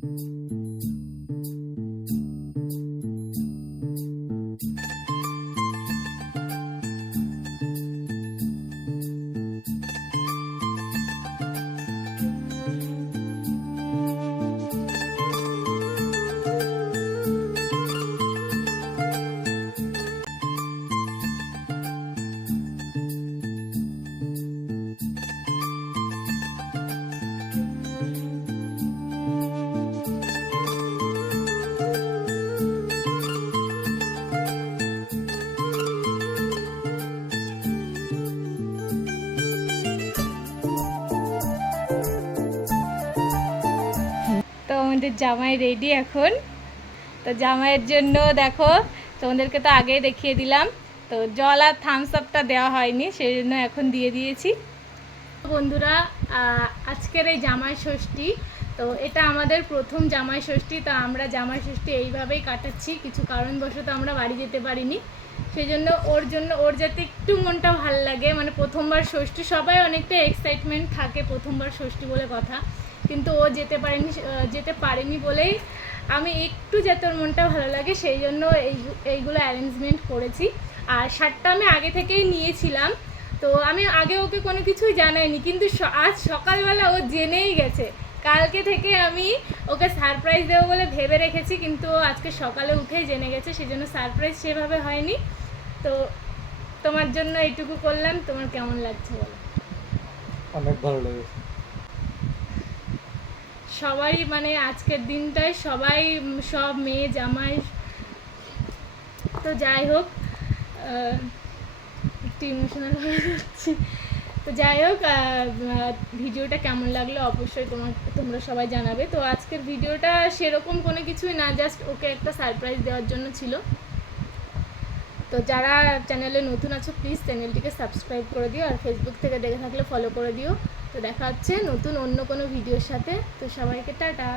তো আমাদের জামাই রেডি এখন। তো জামাইয়ের জন্য দেখো, তোমাদেরকে তো আগেই দেখিয়ে দিলাম। তো জল আর থামস আপটা দেওয়া হয়নি, সেই জন্য এখন দিয়ে দিয়েছি। বন্ধুরা আজকের এই জামাই ষষ্ঠী তো এটা আমাদের প্রথম জামাই ষষ্ঠী, তো আমরা জামাই ষষ্ঠী এইভাবেই কাটাচ্ছি। কিছু কারণবশত আমরা বাড়ি যেতে পারিনি। সেই জন্য ওর জন্য, ওর যাতে একটু মনটা ভালো লাগে মানে প্রথমবার ষষ্ঠী, সবাই অনেকটা এক্সাইটমেন্ট থাকে প্রথমবার ষষ্ঠী বলে কথা। কিন্তু ও যেতে পারেনি যেতে পারেনি বলেই আমি একটু যাতে ওর মনটা ভালো লাগে, সেই জন্য এই, এইগুলো অ্যারেঞ্জমেন্ট করেছি। আর শার্টটা আমি আগে থেকেই নিয়েছিলাম। তো আমি আগে ওকে কোনো কিছুই জানাইনি, কিন্তু আজ সকালবেলা ও জেনেই গেছে কালকে থেকে আমি ওকে সারপ্রাইজ দেবো বলে ভেবে রেখেছি কিন্তু আজকে সকালে উঠেই জেনে গেছে সেই জন্য সারপ্রাইজ সেভাবে হয়নি। তো তোমার জন্য এইটুকু করলাম তোমার কেমন লাগছে বলো? অনেক ভালো লেগেছে। সবাই মানে আজকের দিনটায় সবাই সব মেয়ে জামাই তো যাই হোক একটু ইমোশনাল হয়ে যাচ্ছি। তো যাই হোক ভিডিওটা কেমন লাগল অবশ্যই তোমার, তোমরা সবাই জানাবে। তো আজকের ভিডিওটা সেরকম কোনো কিছুই না জাস্ট ওকে একটা সারপ্রাইজ দেওয়ার জন্য ছিল। তো যারা চ্যানেলে নতুন আছো প্লিজ চ্যানেলটিকে সাবস্ক্রাইব করে দিও আর ফেসবুক থেকে দেখে থাকলে ফলো করে দিও। তো দেখা হচ্ছে নতুন অন্য কোনো ভিডিওর সাথে। তো সবাইকে টাটা।